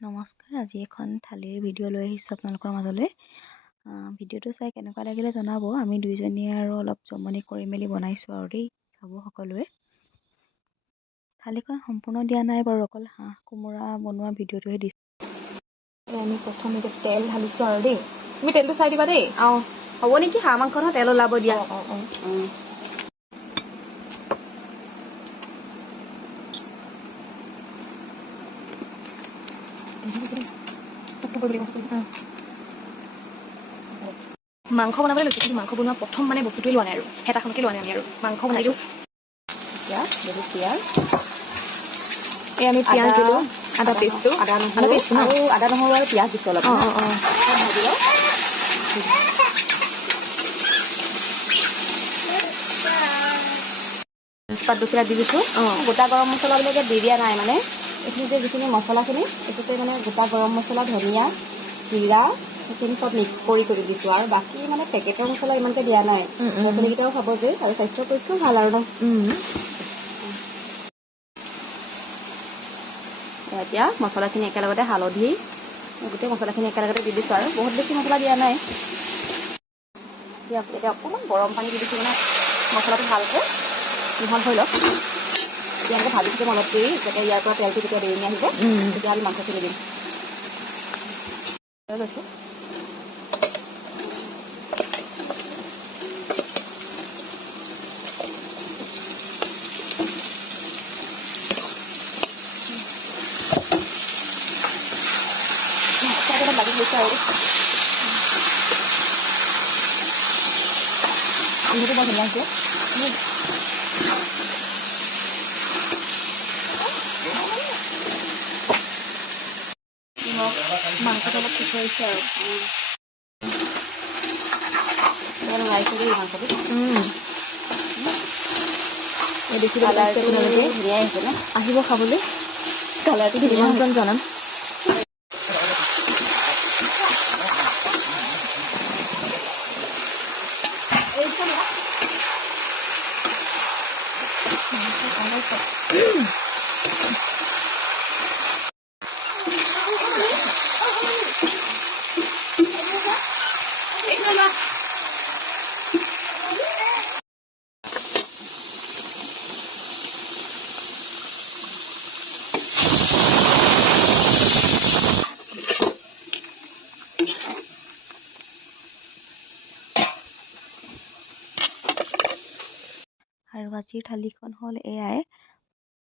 নমস্কাৰ, আজি এখন থালিৰ ভিডিঅ' লৈ আহিছোঁ আপোনালোকৰ মাজলৈ। ভিডিঅ'টো চাই কেনেকুৱা লাগিলে জনাব। আমি দুইজনীয়ে আৰু অলপ জমনি কৰি মেলি বনাইছোঁ আৰু দেই, চাব সকলোৱে। থালিখন সম্পূৰ্ণ দিয়া নাই বাৰু, অকল হাঁহ কোমোৰা বনোৱা ভিডিঅ'টোহে দিছোঁ। আমি প্ৰথম এতিয়া তেল ঢালিছোঁ আৰু দেই। তুমি তেলটো চাই দিবা দেই। হ'ব নেকি, হাঁহ মাংস নহয়, তেল ওলাব দিয়া। মাংস বনাবলৈ লৈছোঁ, কিন্তু মাংস বনোৱা প্ৰথম বস্তুটোৱে লোৱা নাই আৰু হেতাখনকে লোৱা নাই আমি আৰু মাংস বনাইছোঁ। এতিয়া বহুত পিঁয়াজ, এই আমি পিঁয়াজ দিলোঁ, আদা পেষ্টটো, আদা নহৰু আৰু পিঁয়াজ দিছোঁ অলপ। ভাজি লওঁ। পাত দুখিলা দি দিছোঁ। গোটা গৰম মছলাবিলাকে দি দিয়া নাই, মানে এইখিনি যে যিখিনি মছলাখিনি এইটোতে মানে গোটা গৰম মছলা, ধনিয়া, জিৰা সেইখিনি চব মিক্স কৰি দিছোঁ আৰু বাকী মানে পেকেটৰ মছলা ইমানকৈ দিয়া নাই। ল'ৰা ছোৱালীকেইটাও খাব যে, আৰু স্বাস্থ্যৰ পক্ষেও ভাল আৰু ন। এতিয়া মছলাখিনি একেলগতে হালধি গোটেই মছলাখিনি একেলগতে দি দিছোঁ আৰু বহুত বেছি মছলা দিয়া নাই। এতিয়া অকণমান গৰম পানী দি দিছোঁ, মানে মছলাটো ভালকৈ মিহল হৈ লওক। এতিয়া এনেকৈ ভাজি থাকিম অলপ দেৰি, যাতে ইয়াৰ পৰা তেলটো যেতিয়া দেৰি আহিব তেতিয়া আমি মাংসখিনি দিম। লৈছোঁ লাগি গৈছে আৰু গোন্ধটো বৰ ধুনীয়া হৈছে। মাংসটো অলপ পিছৰিছে আৰু লাইছে দেই মাংসটো। দেখিবলৈ পাইছে আপোনালোকে, ধুনীয়া আহিছে ন। আহিব খাবলৈ, কালাৰটো নিমন্ত্ৰণ জনাম। আৰু আজিৰ থালিখন হ'ল এয়াই।